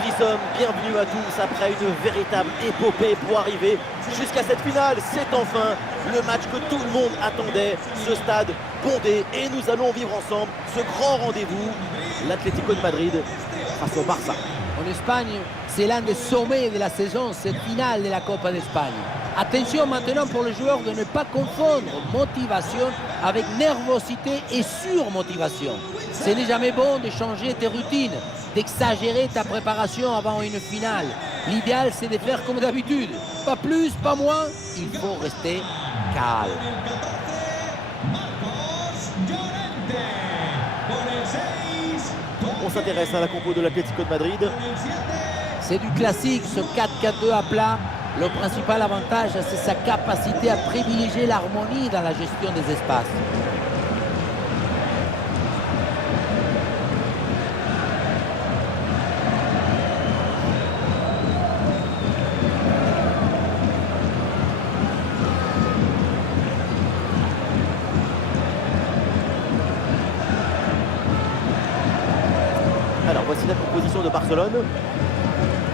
nous y sommes, bienvenue à tous après une véritable épopée pour arriver jusqu'à cette finale. C'est enfin le match que tout le monde attendait, ce stade bondé, et nous allons vivre ensemble ce grand rendez-vous, l'Atlético de Madrid face au Barça. En Espagne, c'est l'un des sommets de la saison, cette finale de la Copa d'Espagne. Attention maintenant pour les joueurs de ne pas confondre motivation avec nervosité et surmotivation. Ce n'est jamais bon de changer tes routines, d'exagérer ta préparation avant une finale. L'idéal, c'est de faire comme d'habitude. Pas plus, pas moins, il faut rester calme. On s'intéresse à la compo de l'Atlético de Madrid. C'est du classique, ce 4-4-2 à plat. Le principal avantage, c'est sa capacité à privilégier l'harmonie dans la gestion des espaces. Alors voici la composition de Barcelone.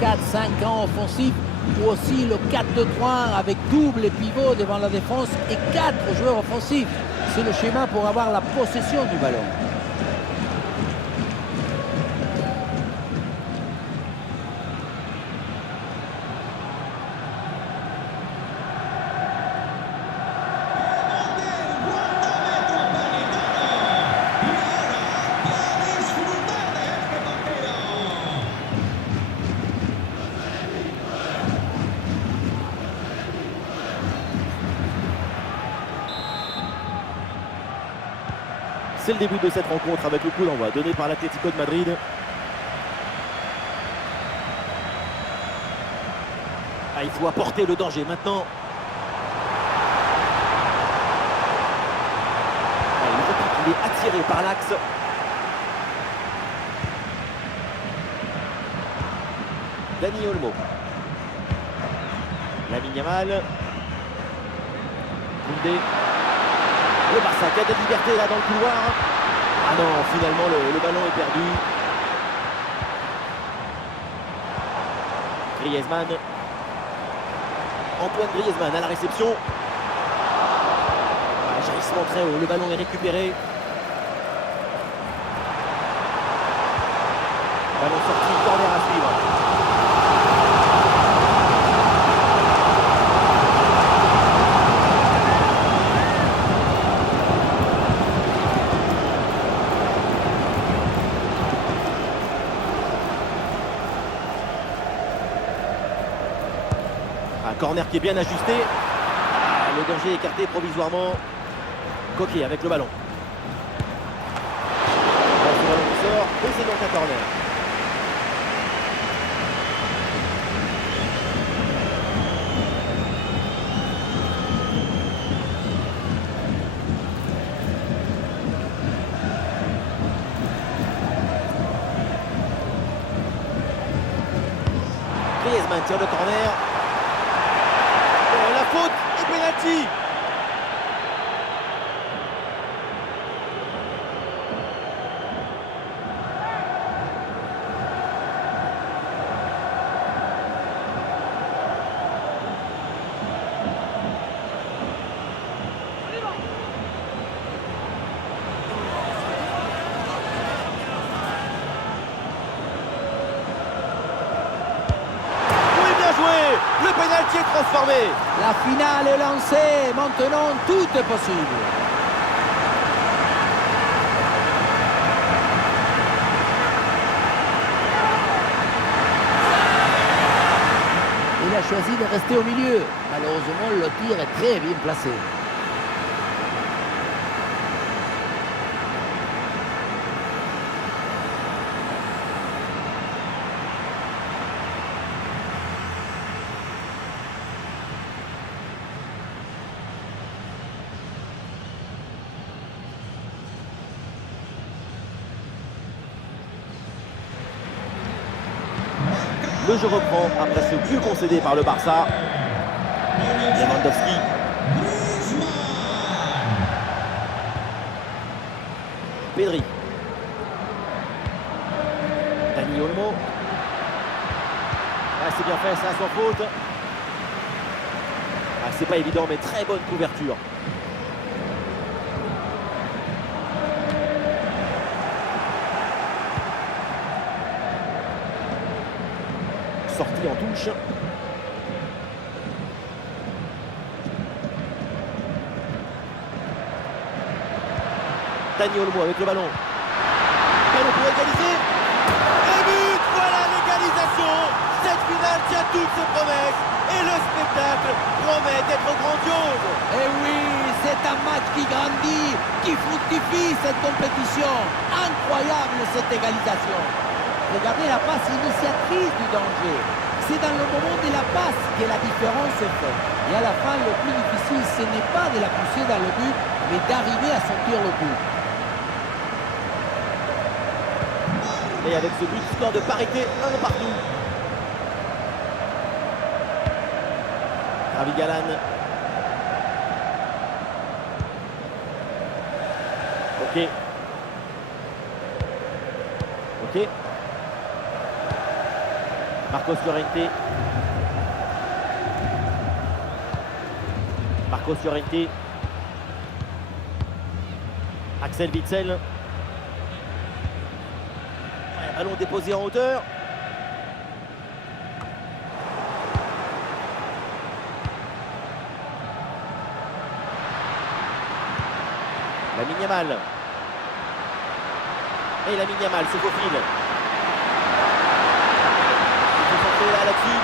4-5 ans offensifs ou aussi le 4-2-3 avec double pivot devant la défense et 4 joueurs offensifs. C'est le schéma pour avoir la possession du ballon. C'est le début de cette rencontre avec le coup d'envoi donné par l'Atlético de Madrid. Ah, il faut apporter le danger maintenant. Ah, il est attiré par l'axe. Dani Olmo. Lamine Yamal. Koundé. Le Barça qui a de liberté là dans le couloir. Ah non, finalement le ballon est perdu. Griezmann. Antoine Griezmann à la réception. Ah, gérissement très haut, le ballon est récupéré. Ballon sorti, corner à suivre. Un corner qui est bien ajusté. Le danger écarté provisoirement. Coquet avec le ballon. Le ballon qui sort. Et c'est donc un corner. Griezmann tire le corner. La faute et pénalty. Le pénalty est transformé. La finale est lancée. Maintenant, tout est possible. Il a choisi de rester au milieu. Malheureusement, le tir est très bien placé. Le jeu reprend après ce but concédé par le Barça. Lewandowski. Pedri. Dani Olmo. Ah, c'est bien fait, ça, sans faute. Ah, c'est pas évident, mais très bonne couverture. Sortie en touche. Dani Olmo avec le ballon. Ballon pour égaliser. Et but, voilà l'égalisation. Cette finale tient toutes ses promesses. Et le spectacle promet d'être grandiose. Et oui, c'est un match qui grandit, qui fructifie cette compétition. Incroyable cette égalisation. Regardez la passe initiatrice du danger. C'est dans le moment de la passe que la différence est faite. Et à la fin, le plus difficile, ce n'est pas de la pousser dans le but, mais d'arriver à sortir le but. Et avec ce but, score de parité, 1 partout. Ravi Galan. Ok. Ok. Marcos Llorente. Marcos Llorente. Axel Witsel. Ballon déposé en hauteur. Lamine Yamal. Et Lamine Yamal se faufile. Il faut sortir là-dessus.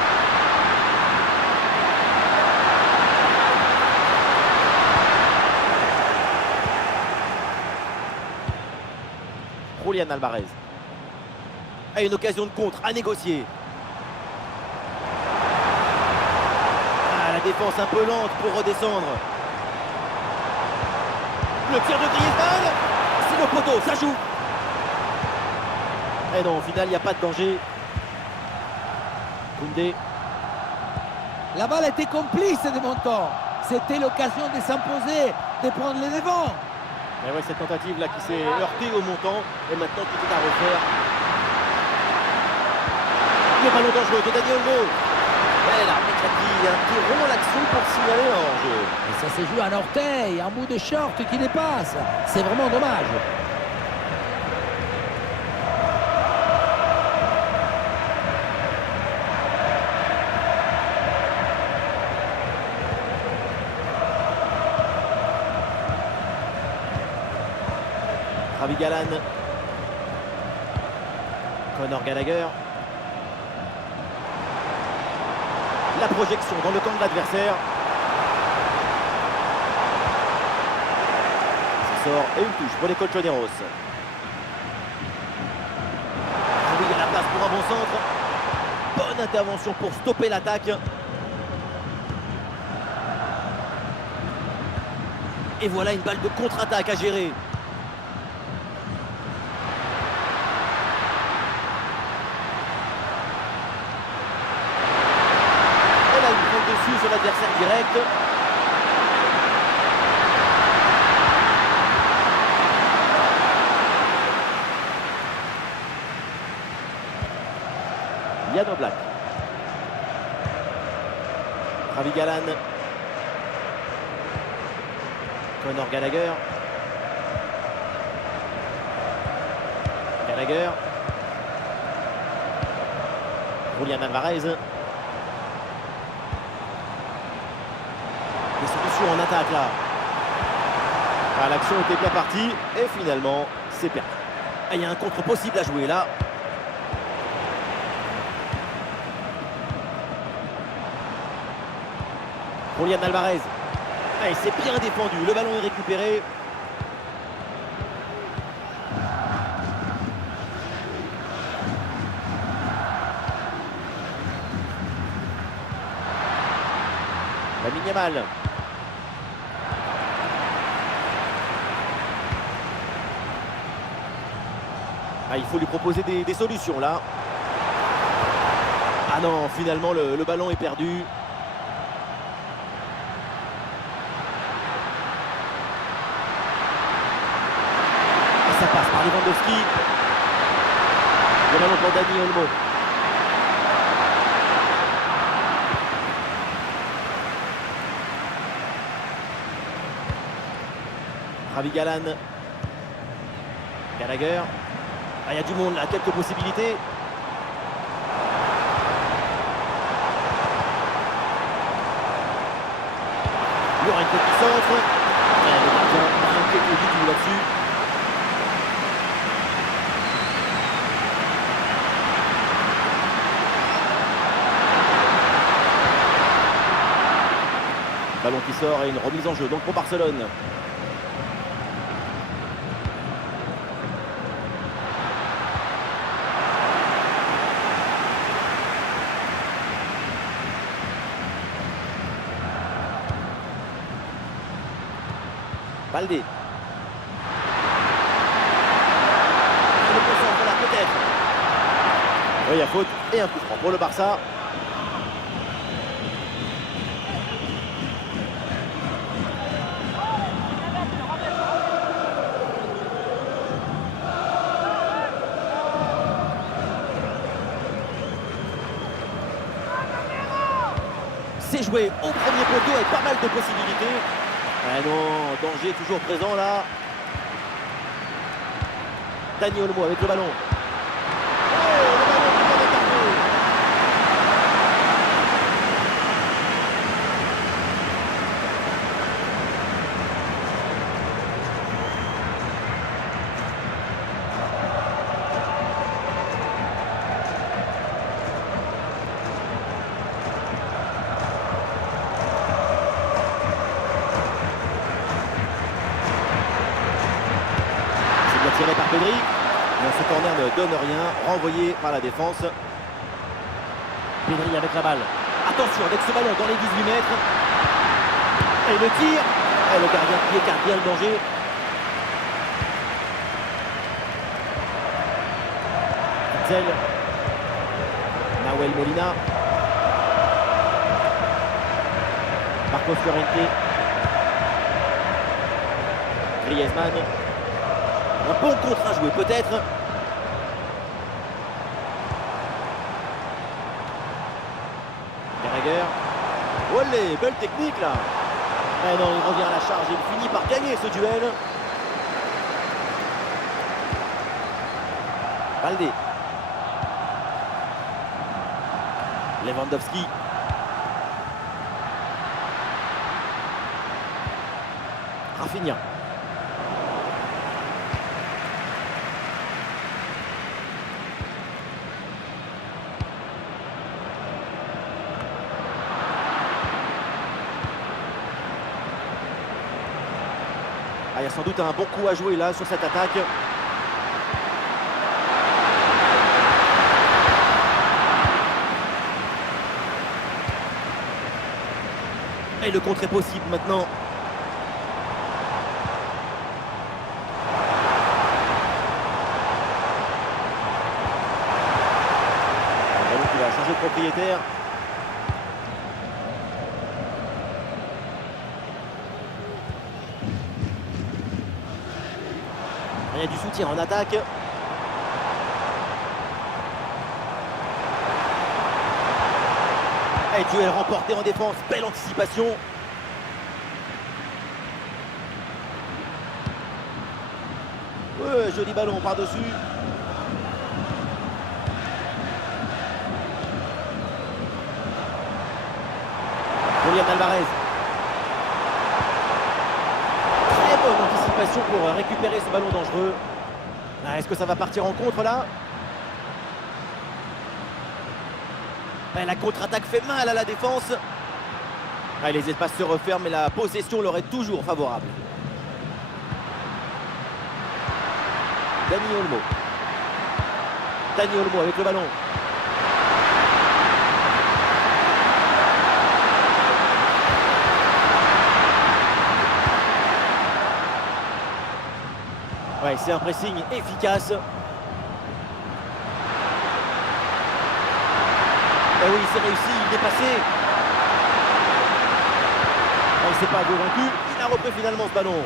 Julián Alvarez. A une occasion de contre à négocier. Ah, la défense un peu lente pour redescendre. Le tir de Griezmann, c'est le poteau, ça joue. Et non, au final, il n'y a pas de danger. Koundé. La balle était complice de Monton. C'était l'occasion de s'imposer, de prendre les devants. Et ouais, cette tentative là qui s'est heurtée au montant. Et maintenant, tout est à refaire. Le ballon dangereux de Dani Olmo. Et l'arbitre a dit un petit rond l'action pour signaler un hors-jeu. Et ça se joue un orteil, un bout de short qui dépasse. C'est vraiment dommage. Ravi Galan. Conor Gallagher. La projection dans le camp de l'adversaire. Ça sort et une touche pour les Colchoneros. Ah oui, il y a la place pour un bon centre. Bonne intervention pour stopper l'attaque. Et voilà une balle de contre-attaque à gérer. Dessus sur l'adversaire direct. Yann Oblak. Ravi Galan. Conor Gallagher. Gallagher. Julián Alvarez. Des solutions en attaque là. Ah, l'action était bien partie et finalement c'est perdu. Ah, il y a un contre possible à jouer là. Julián Alvarez. Ah, il s'est bien défendu. Le ballon est récupéré. Lamine Yamal. Ah, il faut lui proposer des solutions là. Ah non, finalement le ballon est perdu. Et ça passe par Lewandowski. Le ballon pour Dani Olmo. Ravi Galan. Gallagher. Ah, il y a du monde là, quelques possibilités. Il y aura une petite centre. Le gardien pas inquiété du tout là-dessus. Ballon qui sort et une remise en jeu donc pour Barcelone. Baldé. Le concentre là peut-être. Oui, il y a faute et un coup franc pour le Barça. C'est joué au premier poteau avec pas mal de possibilités. Ah non, danger toujours présent là. Dani Olmo avec le ballon. Oh, le ballon qui vient d'écarter. Tiré par Pedri, mais ce corner ne donne rien, renvoyé par la défense. Pedri avec la balle. Attention avec ce ballon dans les 18 mètres. Et le tir. Et le gardien qui écarte bien le danger. Witzel. Nahuel Molina. Marcos Llorente. Griezmann. Un bon contre à jouer peut-être. Gallagher. Olé, belle technique là. Eh non, il revient à la charge et il finit par gagner ce duel. Baldé. Lewandowski. Rafinha. Ah, il y a sans doute un bon coup à jouer là sur cette attaque. Et le contre est possible maintenant. Un ballon qui va changer de propriétaire. Il y a du soutien en attaque. Et duel remporté en défense. Belle anticipation. Ouais, joli ballon par-dessus. Julián Alvarez. Très bonne anticipation pour récupérer ce ballon dangereux. Ah, est-ce que ça va partir en contre là? La contre-attaque fait mal à la défense. Ah, les espaces se referment et la possession leur est toujours favorable. Dani Olmo. Dani Olmo avec le ballon. Ouais, c'est un pressing efficace. Et oui, c'est réussi, il est passé. Il ne s'est pas vaincu, il a repris finalement ce ballon.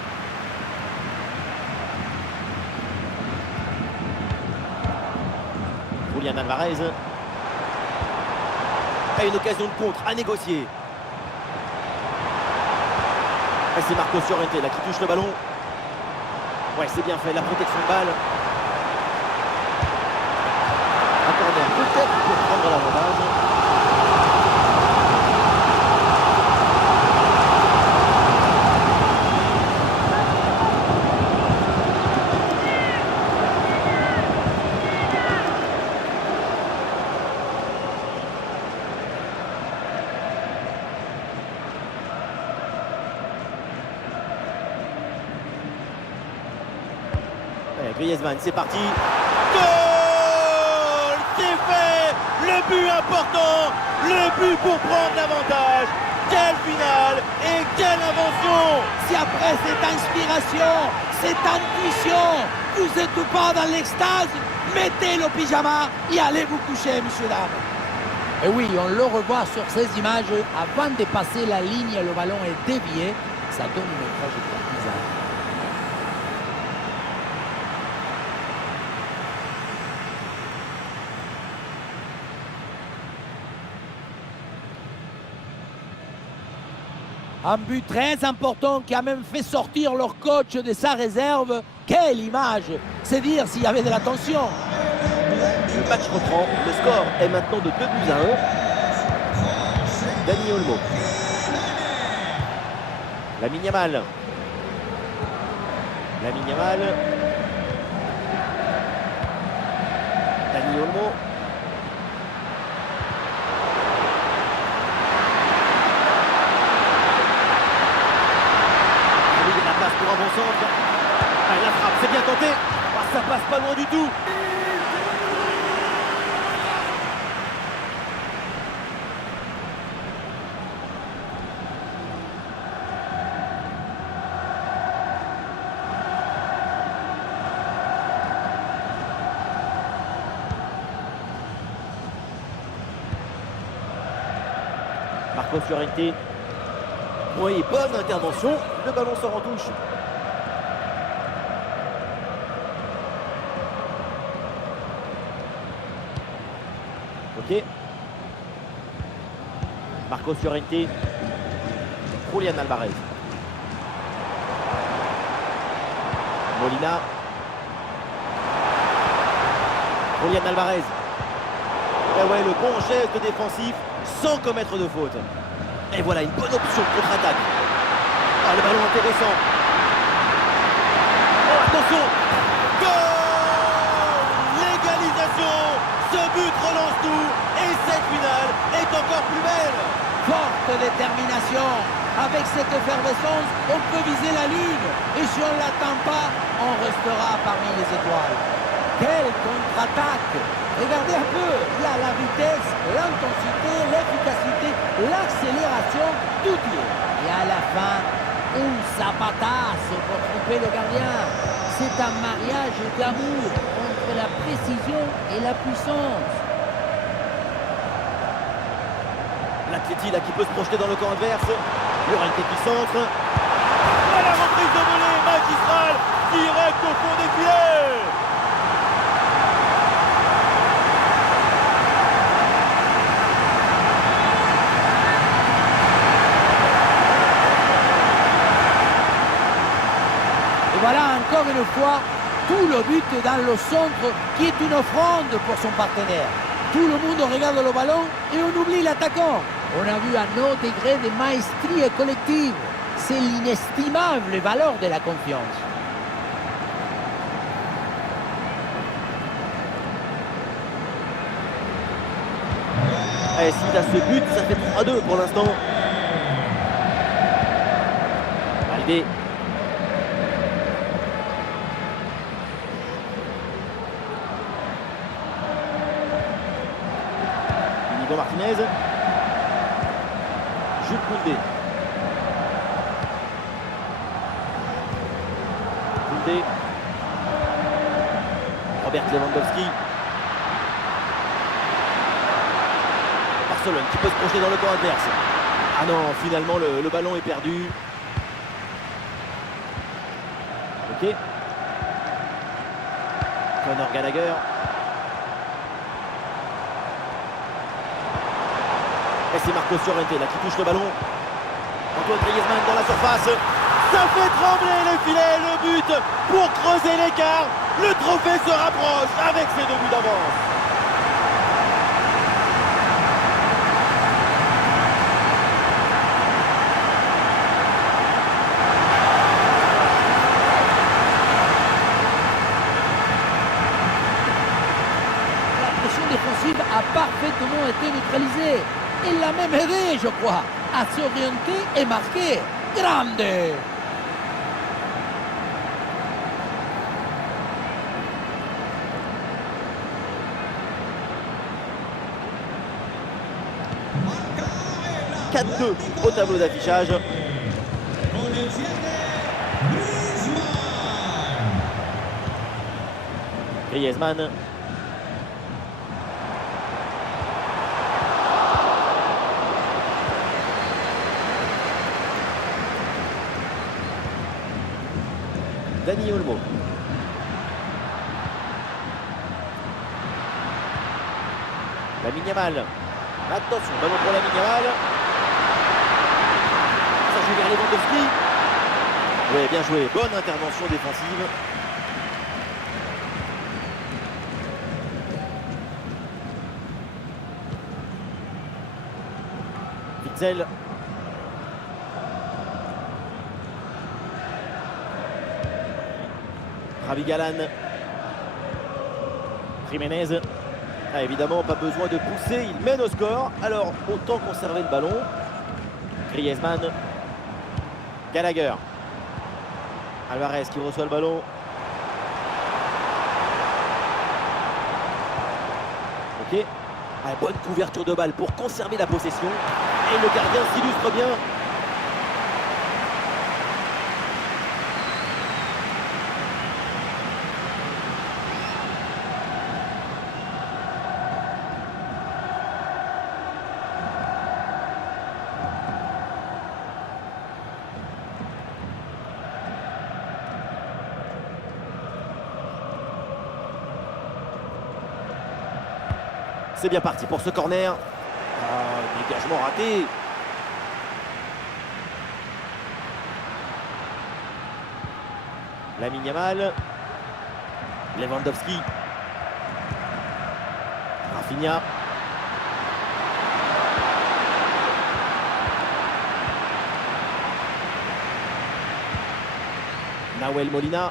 Julián Alvarez. Et une occasion de contre à négocier. Et c'est Marcos Llorente là qui touche le ballon. Ouais, c'est bien fait, la protection de balle. Un corner peut-être pour prendre l'avantage. Griezmann, c'est parti. Goal! C'est fait! Le but important, le but pour prendre l'avantage. Quelle finale et quelle invention! Si après cette inspiration, cette intuition, vous n'êtes pas dans l'extase, mettez le pyjama et allez vous coucher, messieurs, dames. Et oui, on le revoit sur ces images. Avant de passer la ligne, le ballon est dévié. Ça donne une trajectoire bizarre. Un but très important qui a même fait sortir leur coach de sa réserve. Quelle image! C'est dire s'il y avait de la tension. Le match reprend. Le score est maintenant de 2-1. Dani Olmo. Lamine Yamal. Lamine Yamal. Dani Olmo. Pour un bon centre. Ah, la frappe, c'est bien tenté. Ah, ça passe pas loin du tout. Marco Llorente. Oui, bonne intervention. Le ballon sort en touche. Ok. Marco Llorente. Julián Alvarez. Molina. Julián Alvarez. Et ouais, le bon geste défensif sans commettre de faute. Et voilà une bonne option contre-attaque. Ah, le ballon intéressant. Oh, attention. Goal! L'égalisation. Ce but relance tout. Et cette finale est encore plus belle. Forte détermination. Avec cette effervescence, on peut viser la lune. Et si on ne l'attend pas, on restera parmi les étoiles. Quelle contre-attaque! Regardez un peu, là, la vitesse, l'intensité, l'efficacité, l'accélération, tout y est. Et à la fin, un zapatasse pour tromper le gardien. C'est un mariage d'amour entre la précision et la puissance. L'Atleti là qui peut se projeter dans le camp adverse. Llorente qui centre. Et la reprise de volée magistrale, direct au fond des filets. Et voilà encore une fois tout le but dans le centre qui est une offrande pour son partenaire. Tout le monde regarde le ballon et on oublie l'attaquant. On a vu un haut degré de maestrie collective. C'est l'inestimable valeur de la confiance. Et suite à ce but, ça fait 3-2 pour l'instant. Valde. Inigo Martinez. Jules Koundé. Koundé. Robert Lewandowski. Barcelone qui peut se projeter dans le camp adverse. Ah non, finalement le ballon est perdu. Ok. Conor Gallagher. Et c'est Marco Llorente là qui touche le ballon. Antoine Griezmann dans la surface. Ça fait trembler les filets, le but pour creuser l'écart. Le trophée se rapproche avec ses 2 buts d'avance. La pression défensive a parfaitement été neutralisée. Il l'a même aidé, je crois, à s'orienter et marquer. Grande! « 4-2 au tableau d'affichage. Griezmann. Dani Olmo. Lamine Yamal. Attention, ballon pour Lamine Yamal. Ça joue vers Lewandowski. Oui, bien joué. Bonne intervention défensive. Witzel. Ravi Galan. Jiménez. Ah, évidemment, pas besoin de pousser, il mène au score. Alors, autant conserver le ballon. Griezmann. Gallagher. Alvarez qui reçoit le ballon. Ok. Ah, bonne couverture de balle pour conserver la possession. Et le gardien s'illustre bien. C'est bien parti pour ce corner. Ah, dégagement raté. Lamine Yamal. Lewandowski. Rafinha. Nahuel Molina.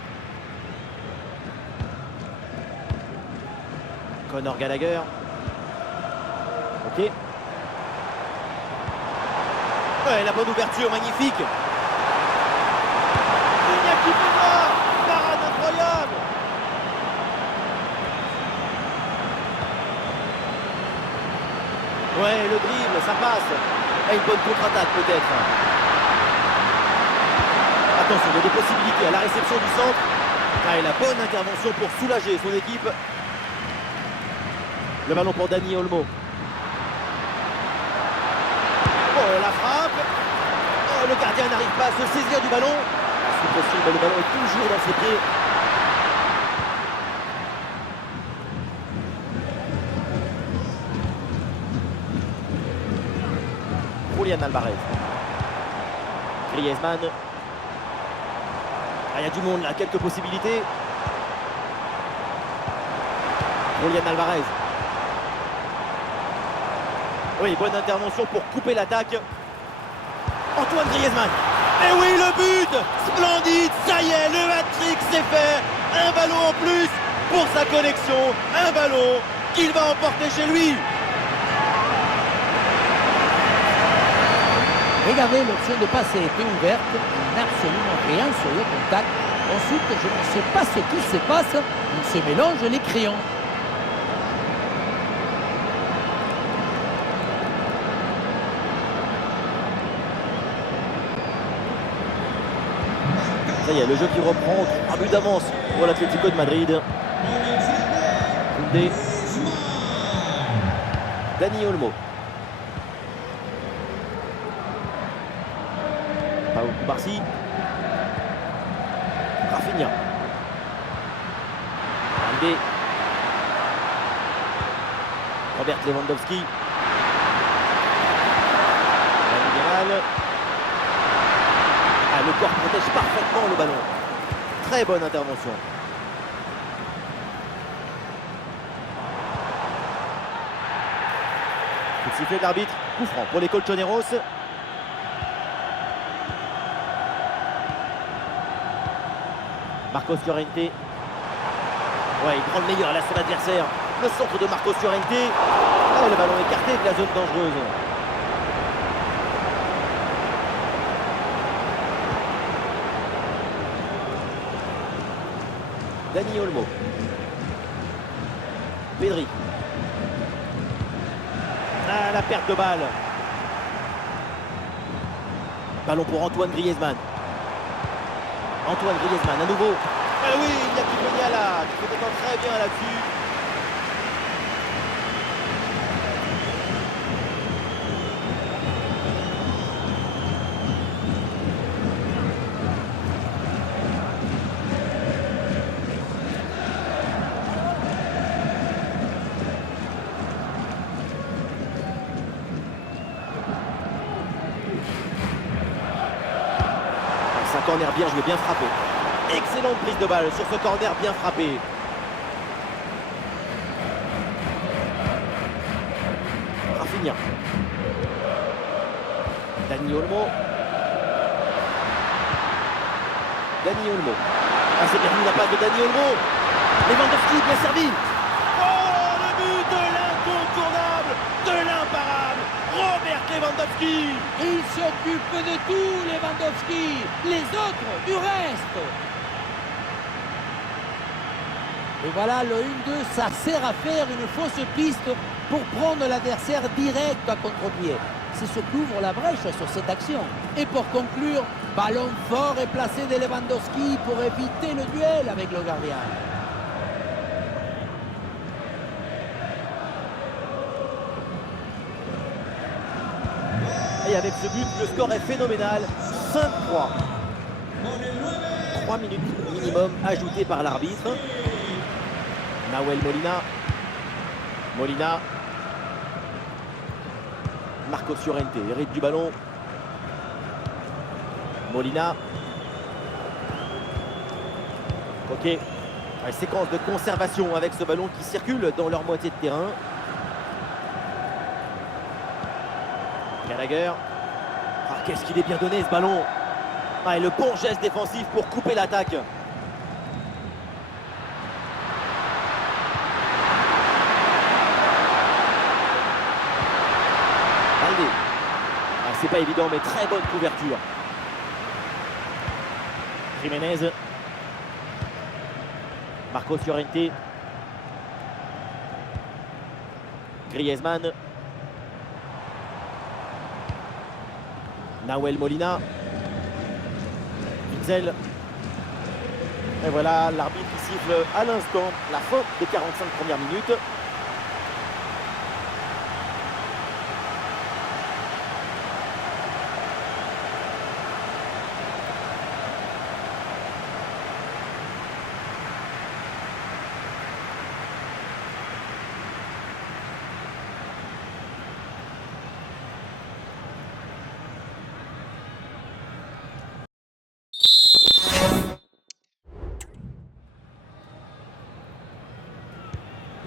Conor Gallagher. Ok. Ouais, la bonne ouverture, magnifique. Iñaki Peña, parade incroyable. Ouais, le dribble, ça passe. Et une bonne contre-attaque peut-être. Attention, il y a des possibilités à la réception du centre. Ah, et la bonne intervention pour soulager son équipe. Le ballon pour Dani Olmo. Oh, la frappe. Oh, le gardien n'arrive pas à se saisir du ballon. Sous pression, mais le ballon est toujours dans ses pieds. Julián Alvarez. Griezmann. Ah, il y a du monde là, quelques possibilités. Julián Alvarez. Oui, bonne intervention pour couper l'attaque. Antoine Griezmann. Et oui, le but. Splendide, ça y est, le hat-trick c'est fait. Un ballon en plus pour sa collection. Un ballon qu'il va emporter chez lui. Regardez, l'option de passe était ouverte. Il n'a absolument rien sur le contact. Ensuite, je ne sais pas ce qui se passe. Il se mélange les crayons. Ça y est, le jeu qui reprend, 3 buts d'avance pour l'Atlético de Madrid. Koundé. Dani Olmo. Pau Cubarsí. Rafinha. Koundé. Robert Lewandowski. Lamine Yamal. Ah, Le corps protège parfaitement le ballon. Très bonne intervention. Coup de sifflet de l'arbitre. Coup franc pour les Colchoneros. Marcos Llorente. Ouais, il prend le meilleur là son adversaire. Le centre de Marcos Llorente. Ah, le ballon écarté de la zone dangereuse. Dani Olmo. Pedri. Ah, la perte de balle. Ballon pour Antoine Griezmann. Antoine Griezmann à nouveau. Ah oui, il y a Kipeniala qui se défend très bien là-dessus. C'est un corner bien joué, bien frappé. Excellente prise de balle sur ce corner bien frappé. Rafinha. Dani Olmo. Dani Olmo. Ah, c'est bien vu la passe de Dani Olmo. Lewandowski, bien servi. Oh, le but de l'incontournable, de l'imparable, Robert Lewandowski. Il s'occupe de tout, Lewandowski. Les autres, du reste. Et voilà, le 1-2, ça sert à faire une fausse piste pour prendre l'adversaire direct à contre-pied. C'est ce qu'ouvre la brèche sur cette action. Et pour conclure, ballon fort et placé de Lewandowski pour éviter le duel avec le gardien. Et avec ce but, le score est phénoménal. 5-3. 3 minutes minimum ajoutées par l'arbitre. Nahuel Molina. Molina. Marcos Llorente hérite du ballon. Molina. Ok. Séquence de conservation avec ce ballon qui circule dans leur moitié de terrain. Gallagher. Ah, qu'est-ce qu'il est bien donné ce ballon. Ah, et le bon geste défensif pour couper l'attaque. Balde. Ah, c'est pas évident mais très bonne couverture. Jiménez. Marcos Llorente. Griezmann. Nahuel Molina. Witzel. Et voilà, l'arbitre qui siffle à l'instant la fin des 45 premières minutes.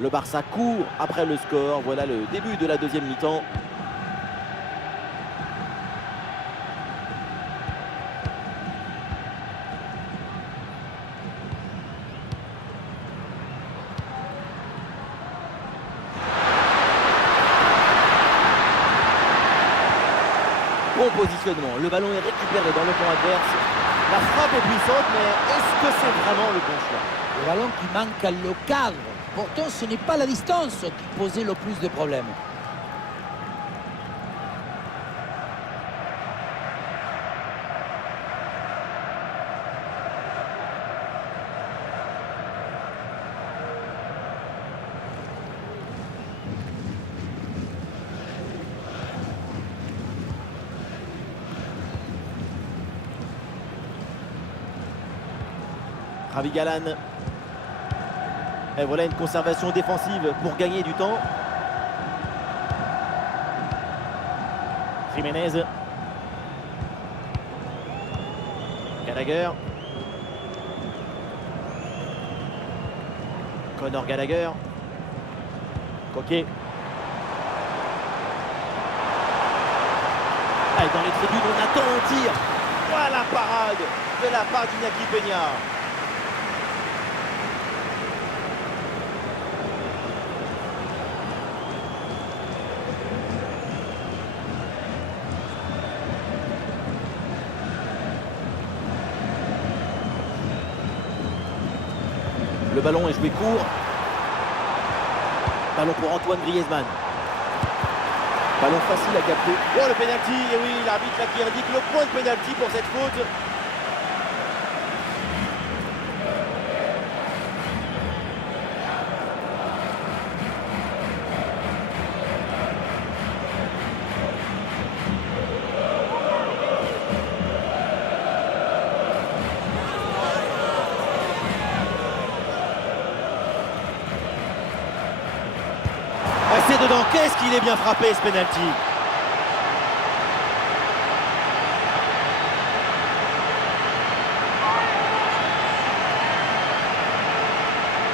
Le Barça court après le score. Voilà le début de la deuxième mi-temps. Bon positionnement. Le ballon est récupéré dans le camp adverse. La frappe est puissante, mais est-ce que c'est vraiment le bon choix? Le ballon qui manque le cadre. Pourtant, ce n'est pas la distance qui posait le plus de problèmes. Ravi Galan. Et voilà une conservation défensive pour gagner du temps. Jiménez. Gallagher. Conor Gallagher. Coquet. Allez, dans les tribunes, on attend un tir. Voilà la parade de la part d'Iñaki Peña. Le ballon est joué court. Ballon pour Antoine Griezmann. Ballon facile à capter. Oh, le pénalty. Et oui, l'arbitre là qui indique le point de pénalty pour cette faute. C'est dedans, qu'est-ce qu'il est bien frappé ce penalty.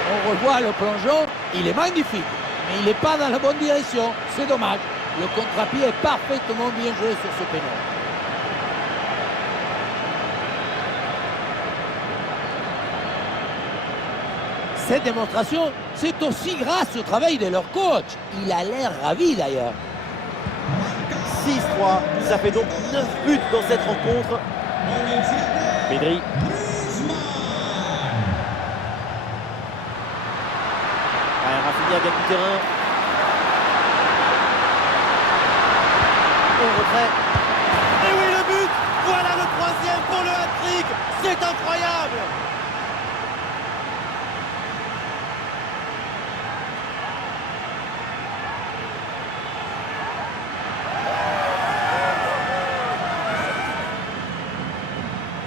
On revoit le plongeon, il est magnifique, mais il n'est pas dans la bonne direction, c'est dommage. Le contre-pied est parfaitement bien joué sur ce pénal. Cette démonstration, c'est aussi grâce au travail de leur coach. Il a l'air ravi d'ailleurs. 6-3, ça fait donc 9 buts dans cette rencontre. Pedri. Rafinha gagne du terrain. Au retrait. Et oui, le but. Voilà le troisième pour le hat-trick. C'est incroyable.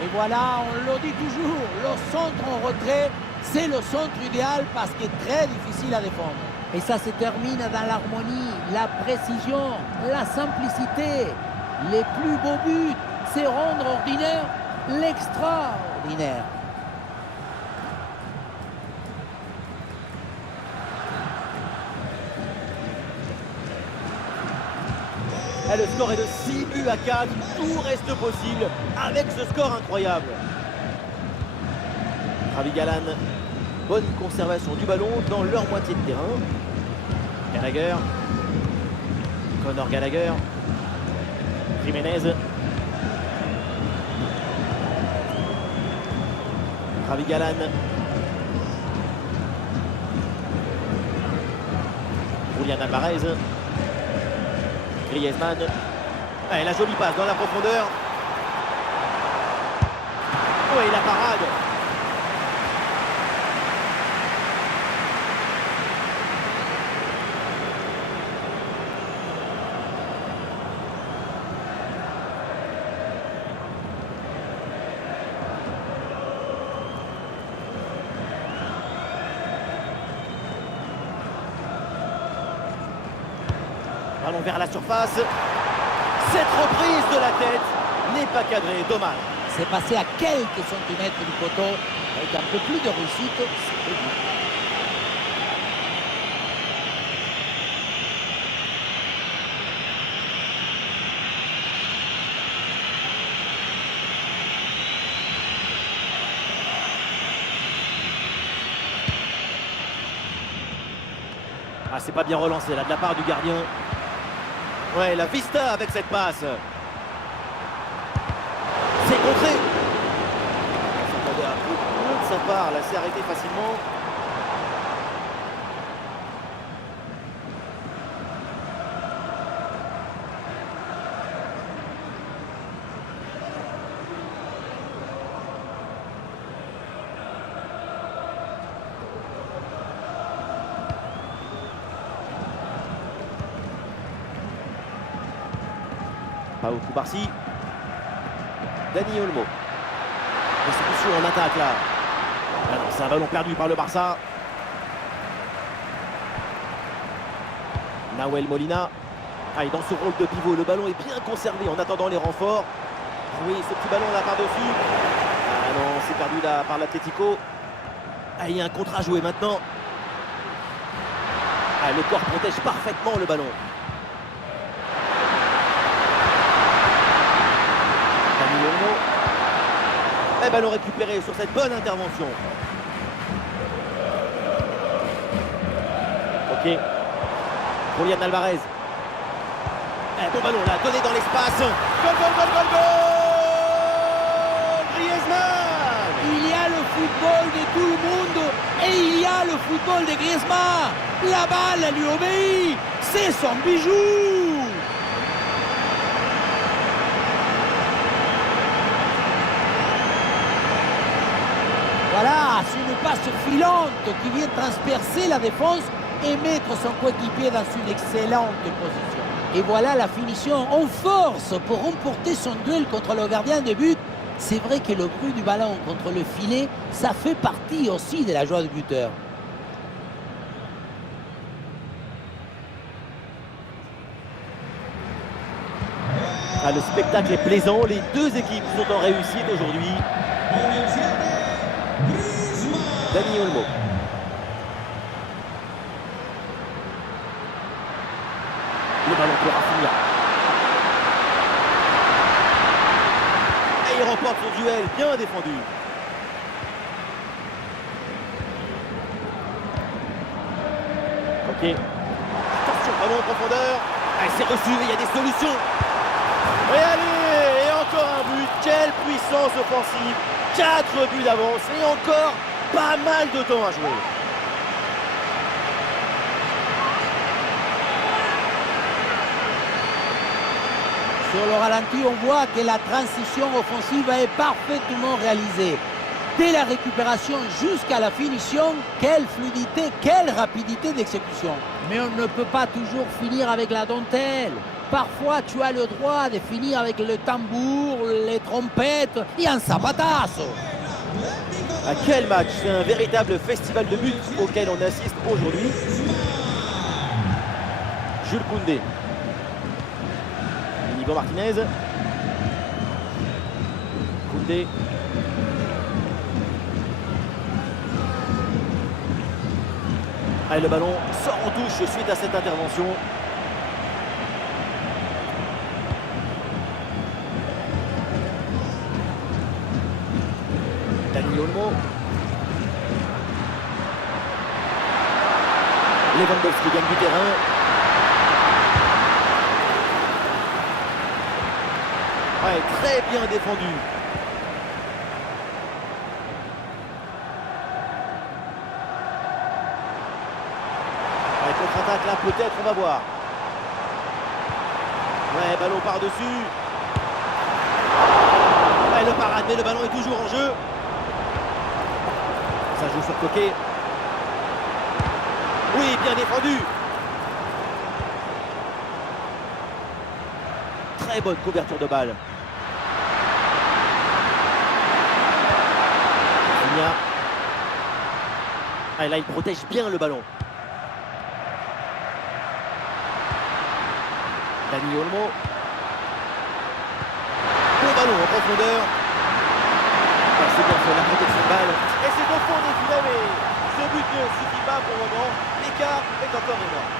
Et voilà, on le dit toujours, le centre en retrait, c'est le centre idéal parce qu'il est très difficile à défendre. Et ça se termine dans l'harmonie, la précision, la simplicité. Les plus beaux buts, c'est rendre ordinaire l'extraordinaire. Et le score est de 6 buts à 4, tout reste possible avec ce score incroyable. Ravi Galan, bonne conservation du ballon dans leur moitié de terrain. Gallagher, Conor Gallagher, Jiménez. Ravi Galan. Julian Alvarez. Griezmann. Allez, la jolie passe dans la profondeur. Oh, et la parade. Ballon vers la surface. Cette reprise de la tête n'est pas cadrée, dommage. C'est passé à quelques centimètres du poteau avec un peu plus de réussite. C'est bon. Ah, c'est pas bien relancé là de la part du gardien. Ouais, la vista avec cette passe. C'est contré. On s'attendait à beaucoup mieux de sa part. Là, c'est arrêté facilement. Pau Cubarsí. Dani Olmo. Restitution en attaque là. Ah non, c'est un ballon perdu par le Barça. Nahuel Molina. Ah, et dans ce rôle de pivot, le ballon est bien conservé en attendant les renforts. Oui, ce petit ballon là par-dessus. non, c'est perdu là par l'Atlético. Ah, il y a un contre à jouer maintenant. Ah, le corps protège parfaitement le ballon. Dani Olmo. Et ballon récupéré sur cette bonne intervention. Ok. Julián Alvarez. Bon ballon là, donné dans l'espace. Goal, goal, goal, goal, goal. Griezmann. Il y a le football de tout le monde et il y a le football de Griezmann. La balle lui obéit. C'est son bijou. Voilà, c'est une passe filante qui vient transpercer la défense et mettre son coéquipier dans une excellente position. Et voilà la finition en force pour remporter son duel contre le gardien de but. C'est vrai que le bruit du ballon contre le filet, ça fait partie aussi de la joie du buteur. Ah, le spectacle est plaisant, les deux équipes sont en réussite aujourd'hui. Dani Olmo. Le ballon pour Rafinha. Et il remporte son duel, bien défendu. Ok. Attention, ballon en profondeur. Ah, c'est reçu, il y a des solutions. Et allez, et encore un but. Quelle puissance offensive. 4 buts d'avance et encore pas mal de temps à jouer. Sur le ralenti, on voit que la transition offensive est parfaitement réalisée. Dès la récupération jusqu'à la finition, quelle fluidité, quelle rapidité d'exécution. Mais on ne peut pas toujours finir avec la dentelle. Parfois, tu as le droit de finir avec le tambour, les trompettes et un zapatazo. À quel match! C'est un véritable festival de buts auquel on assiste aujourd'hui. Jules Koundé. Inigo Martinez. Koundé. Allez, le ballon sort en touche suite à cette intervention. Dani Olmo. Lewandowski gagne du terrain. Ouais, très bien défendu. Ouais, contre-attaque là, peut-être, on va voir. Ouais, ballon par-dessus. Ouais, le parade, mais le ballon est toujours en jeu. Ça joue sur Coquet. Oui, bien défendu. Très bonne couverture de balle. Rafinha. Ah, et là, il protège bien le ballon. Dani Olmo. Bon ballon en profondeur. Ah, c'est bien fait, la protection de balle. Et c'est au fond des filets, mais ce but ne suffit pas pour le moment. L'écart est encore énorme.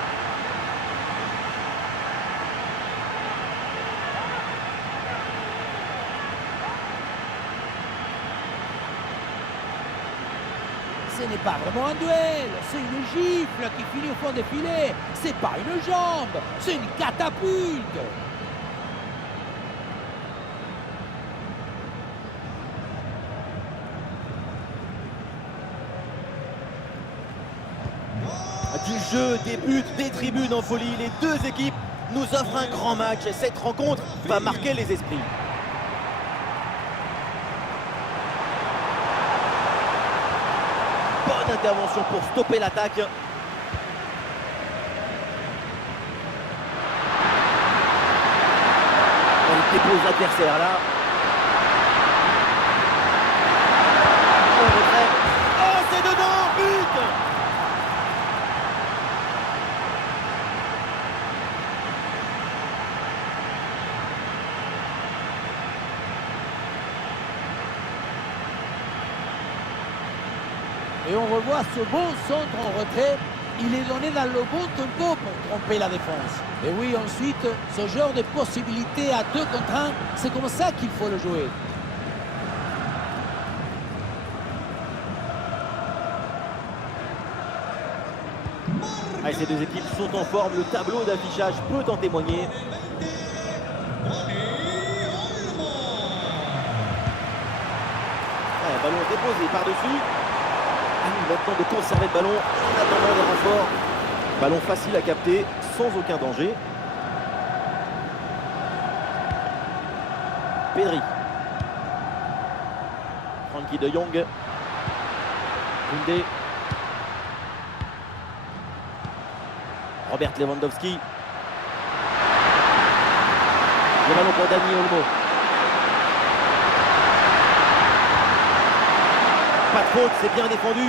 Ce n'est pas vraiment un duel, c'est une gifle qui finit au fond des filets. C'est pas une jambe, c'est une catapulte. Du jeu, des buts, des tribunes en folie, les deux équipes nous offrent un grand match. Cette rencontre va marquer les esprits. Bonne intervention pour stopper l'attaque. Il dépose l'adversaire là. Oh, le retrait. Oh, c'est dedans, but! Et on revoit ce bon centre en retrait. Il est donné dans le bon tempo pour tromper la défense. Et oui, ensuite, ce genre de possibilité à 2 contre 1, c'est comme ça qu'il faut le jouer. Allez, ces deux équipes sont en forme, le tableau d'affichage peut en témoigner. Allez, ballon déposé par-dessus. Maintenant de conserver le ballon en attendant les renforts. Ballon facile à capter, sans aucun danger. Pedri. Frankie de Jong. Koundé. Robert Lewandowski. Le ballon pour Dani Olmo. Pas de faute, c'est bien défendu.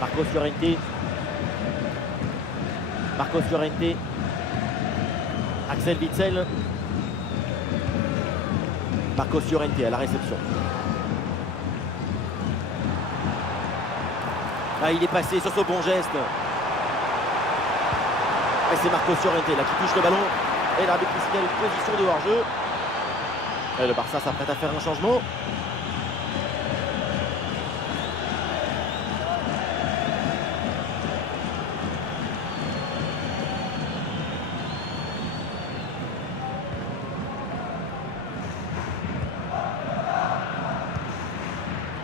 Marcos Llorente. Marcos Llorente. Axel Witsel. Marcos Llorente à la réception. Ah, il est passé sur ce bon geste. Et c'est Marcos Llorente là qui touche le ballon. Et l'arbitre qui signale une position de hors-jeu. Et le Barça s'apprête à faire un changement.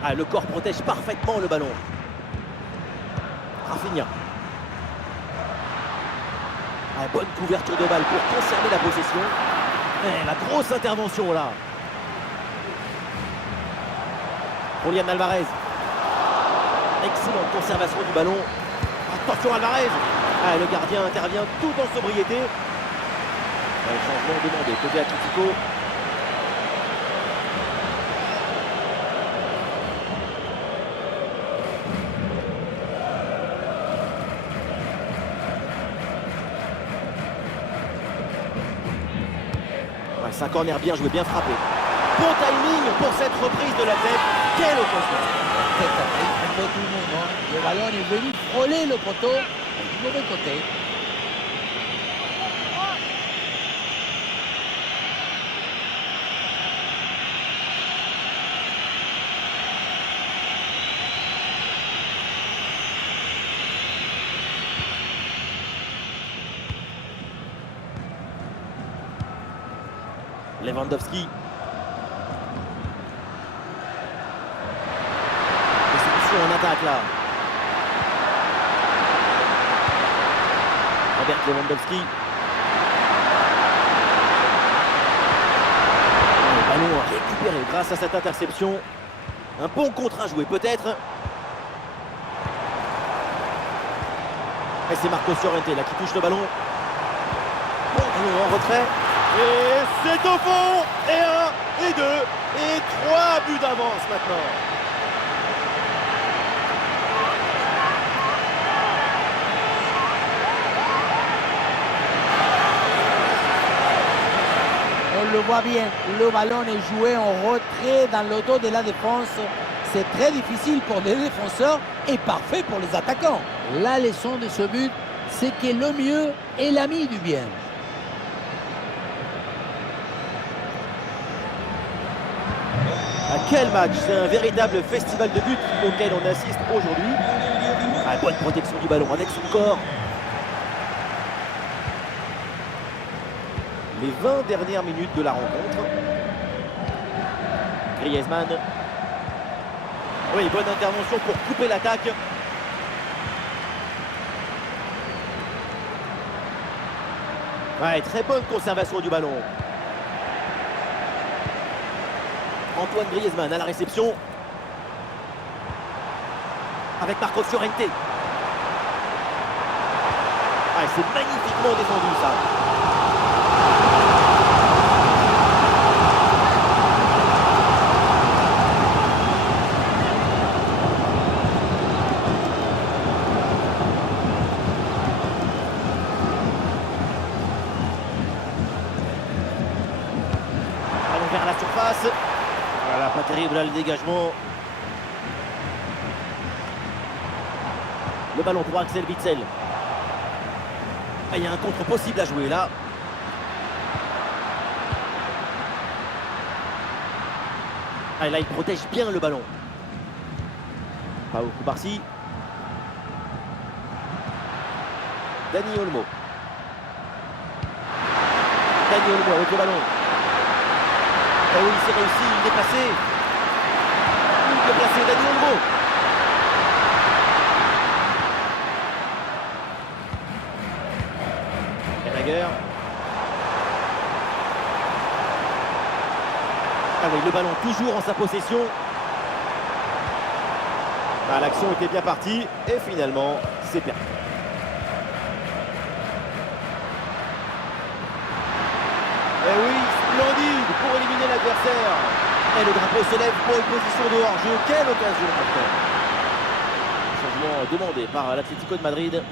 Ah, le corps protège parfaitement le ballon. Rafinha. Ah, bonne couverture de balle pour conserver la possession. Et la grosse intervention là. Julián Alvarez. Excellente conservation du ballon. Attention Alvarez. Ah, le gardien intervient tout en sobriété. Un changement demandé côté Atlético. C'est un corner bien joué, bien frappé. Bon timing pour cette reprise de la tête. Quelle occasion! Un peu tout le monde, hein. Le ballon est venu frôler le poteau du mauvais côté. Lewandowski. Des solutions en attaque là. Robert Lewandowski. Le ballon récupéré grâce à cette interception. Un bon contre à jouer peut-être. Et c'est Marcos Llorente là qui touche le ballon. Bon ballon en retrait. Et c'est au fond. Et 1, et 2, et 3 buts d'avance maintenant. On le voit bien, le ballon est joué en retrait dans le dos de la défense. C'est très difficile pour les défenseurs et parfait pour les attaquants. La leçon de ce but, c'est que le mieux est l'ami du bien. Quel match! C'est un véritable festival de buts auquel on assiste aujourd'hui. Bonne protection du ballon avec son corps. Les 20 dernières minutes de la rencontre. Griezmann. Oui, bonne intervention pour couper l'attaque. Ouais, très bonne conservation du ballon. Antoine Griezmann à la réception. Avec Marcos Llorente. Ah, c'est magnifiquement défendu ça. Allons vers la surface. Voilà, pas terrible là, le dégagement. Le ballon pour Axel Witsel. Ah, il y a un contre possible à jouer là. Ah, là, il protège bien le ballon. Pau Cubarsí. Dani Olmo. Dani Olmo avec le ballon. Et oui, c'est réussi, il est passé. Il est placé, Dani Olmo. Gallagher. Ah oui, le ballon toujours en sa possession. Ah, l'action était bien partie et finalement, c'est perdu. Et oui, splendide pour éliminer l'adversaire. Et le drapeau se lève pour une position de hors-jeu. Quelle occasion maintenant. Changement demandé par l'Atlético de Madrid.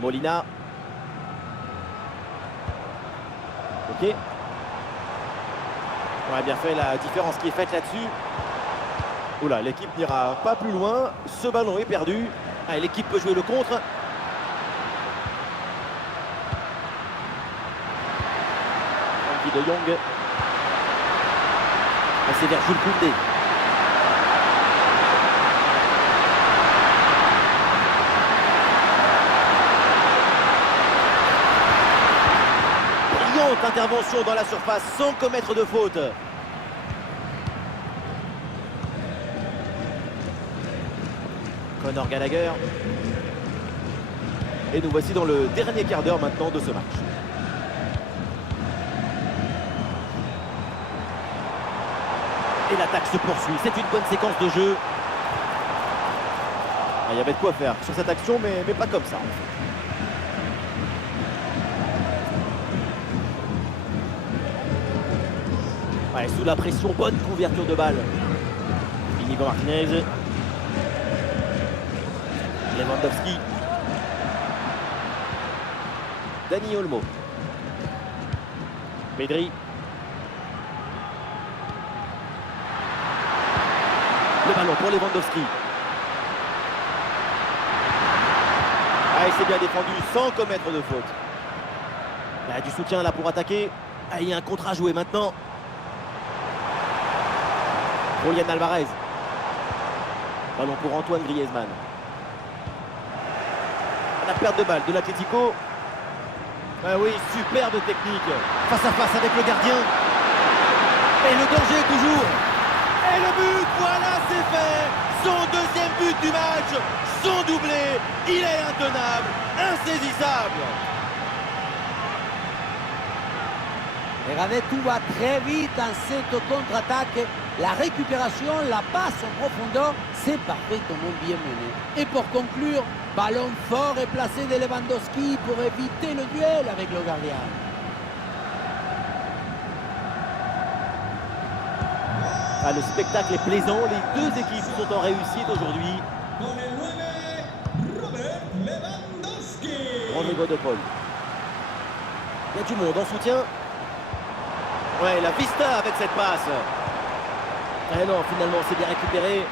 Molina. Ok. On a bien fait la différence qui est faite là-dessus. Oula, l'équipe n'ira pas plus loin. Ce ballon est perdu. Ah, l'équipe peut jouer le contre. Frenkie de Jong. Ah, c'est vers Jules Koundé. Intervention dans la surface sans commettre de faute. Conor Gallagher. Et nous voici dans le dernier quart d'heure maintenant de ce match. Et l'attaque se poursuit. C'est une bonne séquence de jeu. Il y avait de quoi faire sur cette action, mais pas comme ça. Ouais, sous la pression, bonne couverture de balle. Inigo Martinez. Lewandowski. Dani Olmo. Pedri. Le ballon pour Lewandowski. Ah, il s'est bien défendu sans commettre de faute. Il y a du soutien là pour attaquer. Ah, il y a un contre à jouer maintenant. Julián Alvarez. Ballon pour Antoine Griezmann. La perte de balle de l'Atlético. Ah oui, superbe technique. Face à face avec le gardien. Et le danger toujours. Et le but, voilà, c'est fait. Son deuxième but du match. Son doublé. Il est intenable, insaisissable. Regardez, tout va très vite dans cette contre-attaque. La récupération, la passe en profondeur, c'est parfaitement bien mené. Et pour conclure, ballon fort et placé de Lewandowski pour éviter le duel avec le gardien. Ah, le spectacle est plaisant, les deux équipes sont en réussite aujourd'hui. Rodrigo de Paul. Il y a du monde en soutien. Ouais, la vista avec cette passe. Ah non, finalement, c'est bien récupéré.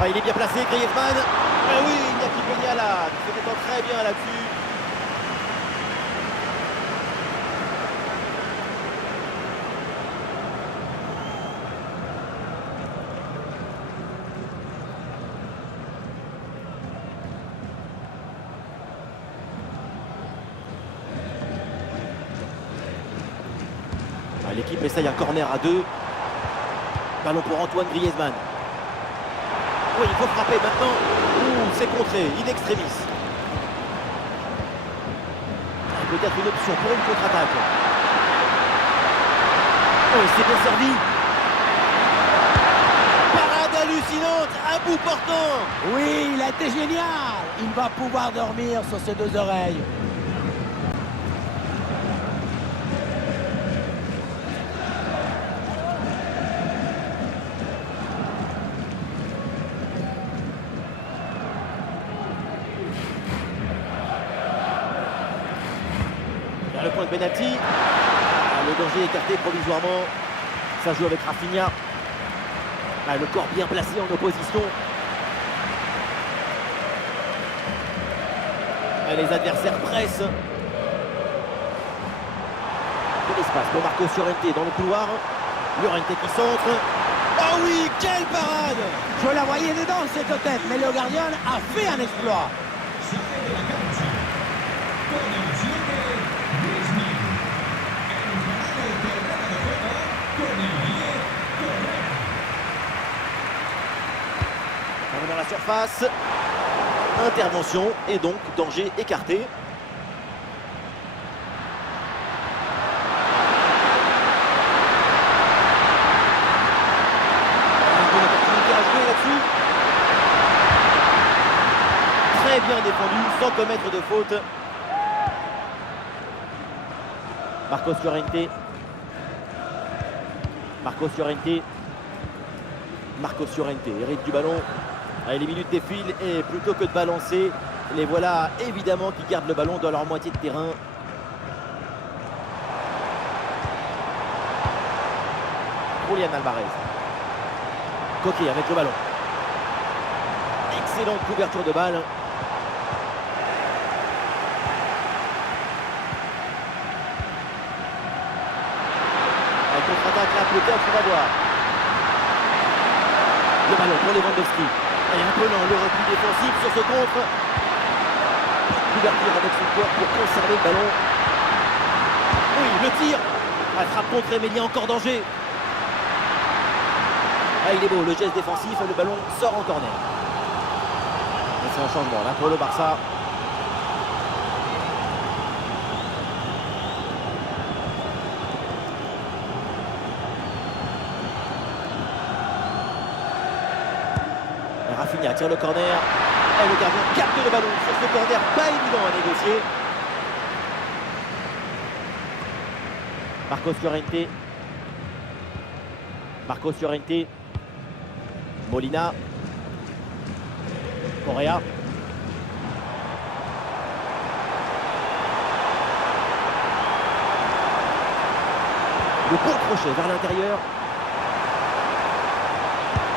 Ah, il est bien placé, Griezmann. Ah oui, il n'y a qui peut là. Il se détend très bien là-dessus. L'équipe essaye un corner à deux. Ballon pour Antoine Griezmann. Oui, il faut frapper maintenant. Ouh, c'est contré, in extremis. Peut-être une option pour une contre-attaque. Oh, c'est bien servi. Parade hallucinante, à bout coup portant. Oui, il a été génial. Il va pouvoir dormir sur ses deux oreilles. Le point de pénalty. Le danger écarté provisoirement. Ça joue avec Rafinha. Le corps bien placé en opposition. Les adversaires pressent. De l'espace pour Marcos Llorente dans le couloir. Llorente qui centre. Oh oui, quelle parade! Je la voyais dedans cette tête, mais le gardien a fait un exploit. Dans la surface. Intervention et donc danger écarté. Une bonne opportunité à jouer là-dessus. Très bien défendu, sans commettre de faute. Marcos Llorente. Marcos Llorente. Marcos Llorente hérite du ballon. Allez, les minutes défilent et plutôt que de balancer, les voilà évidemment qui gardent le ballon dans leur moitié de terrain. Julián Alvarez. Coquet avec le ballon. Excellente couverture de balle. Un contre-attaque là, peut-être, on va voir. Le ballon pour Lewandowski. Et un peu lent le repli défensif sur ce contre. Couverture avec son corps pour conserver le ballon. Oui, le tir. La frappe contrée, mais il y a encore danger. Il est beau, le geste défensif, le ballon sort en corner. Et c'est un changement là pour le Barça. Rafinha tire le corner. Et le gardien capte le ballon sur ce corner, pas évident à négocier. Marcos Llorente. Marcos Llorente. Molina. Correa. Le bon crochet vers l'intérieur.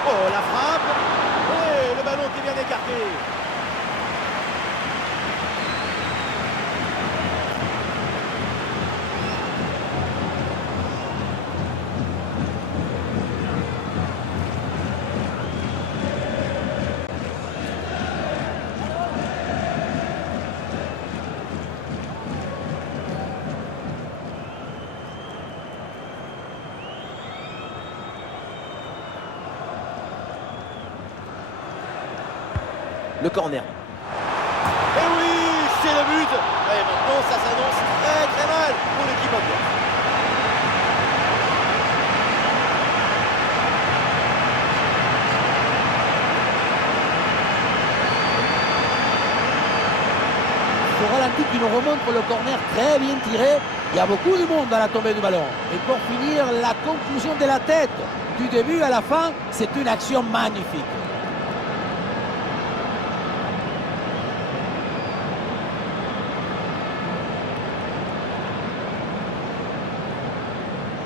Oh, la frappe. Et le ballon qui est bien écarté. Le corner. Et oui, c'est le but. Et maintenant, ça s'annonce très très mal pour l'équipe adverse. Ce ralenti qui nous remontre le corner très bien tiré. Il y a beaucoup de monde à la tombée du ballon. Et pour finir, la conclusion de la tête. Du début à la fin, c'est une action magnifique.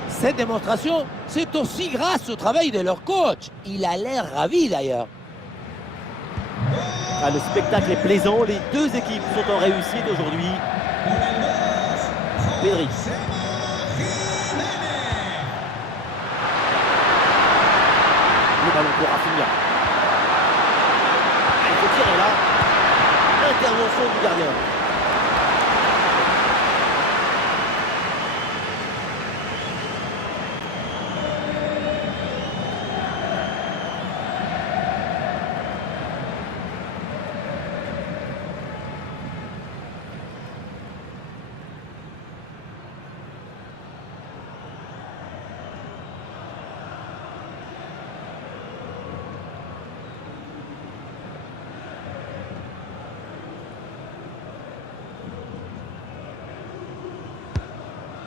Cette démonstration, c'est aussi grâce au travail de leur coach. Il a l'air ravi d'ailleurs. Le spectacle est plaisant, les deux équipes sont en réussite aujourd'hui. Pedri. Le ballon pour Rafinha. Il faut tirer là. Intervention du gardien.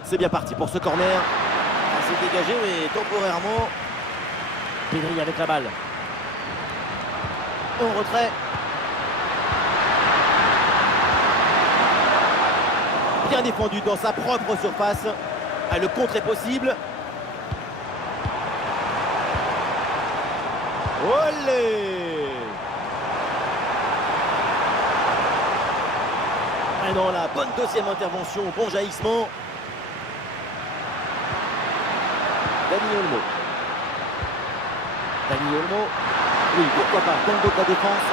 C'est bien parti pour ce corner. C'est dégagé, mais temporairement. Pedri avec la balle. En retrait. Bien défendu dans sa propre surface. Ah, le contre est possible. Olé! Ah non, la bonne deuxième intervention, bon jaillissement. Dani Olmo. Dani Olmo. Oui, pourquoi pas, dans le dos de la défense.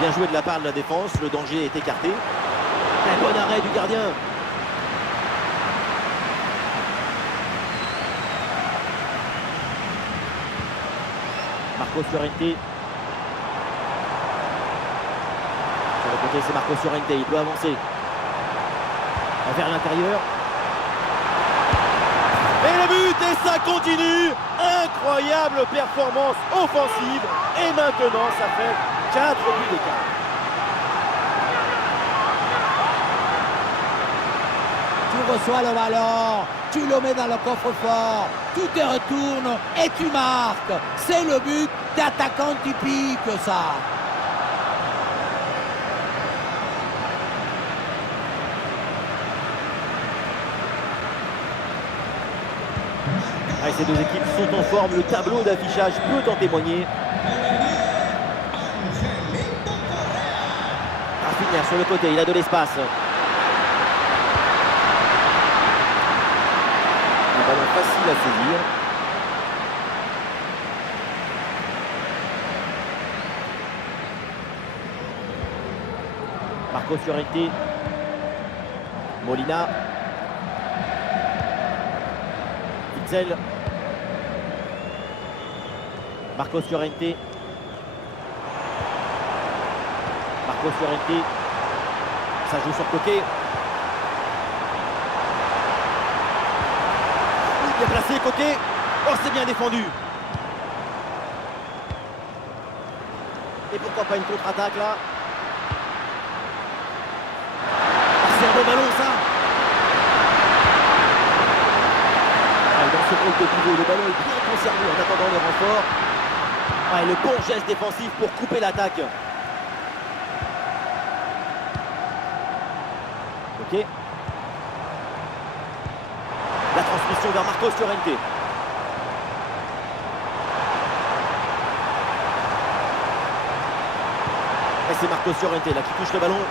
Bien joué de la part de la défense, le danger est écarté. Un bon arrêt du gardien. Marcos Llorente. Sur le côté, c'est Marcos Llorente. Il peut avancer. Vers l'intérieur. Et le but, et ça continue. Incroyable performance offensive. Et maintenant, ça fait 4 buts d'écart. Tu reçois le ballon, tu le mets dans le coffre-fort, tu te retournes et tu marques. C'est le but d'attaquant typique, ça. Allez, ces deux équipes sont en forme, le tableau d'affichage peut en témoigner. Rafinha sur le côté, il a de l'espace. Un ballon facile à saisir. Marcos Llorente. Molina. Witzel. Marcos Llorente. Marcos Llorente. Ça joue sur le côté. Bien placé côté. Oh, c'est bien défendu. Et pourquoi pas une contre-attaque là. Ah, c'est un bon ballon ça. Ah, dans ce rôle de pivot, le ballon est bien conservé en attendant les renforts. Ah, et le bon geste défensif pour couper l'attaque. Ok. La transmission vers Marcos Llorente. Et c'est Marcos Llorente là qui touche le ballon.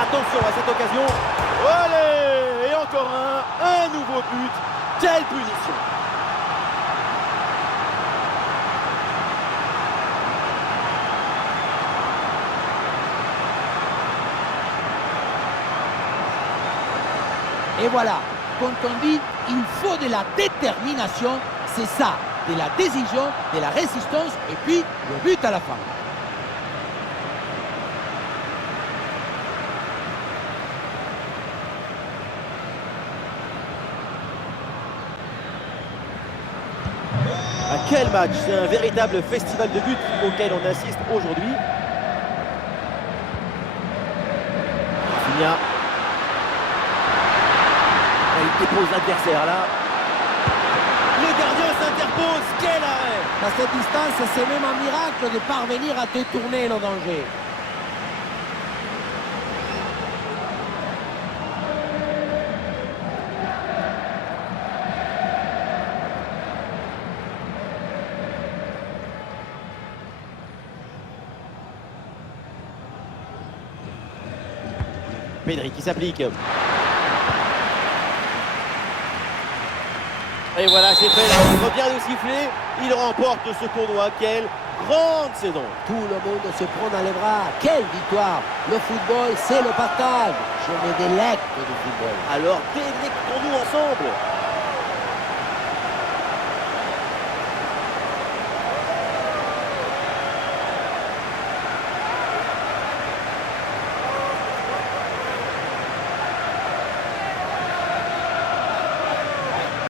Attention à cette occasion. Allez! Et encore un nouveau but. Quelle punition! Et voilà, quand on dit il faut de la détermination, c'est ça, de la décision, de la résistance et puis le but à la fin. Ah, quel match! C'est un véritable festival de buts auquel on assiste aujourd'hui. Rafinha. Il dépose l'adversaire là. Le gardien s'interpose. Quel arrêt! À cette distance, c'est même un miracle de parvenir à détourner le danger. Pedri qui s'applique. Et voilà, c'est fait. Il revient de siffler. Il remporte ce tournoi. Quelle grande saison! Tout le monde se prend dans les bras. Quelle victoire! Le football, c'est le partage. Je me délecte du football. Alors délectons-nous ensemble.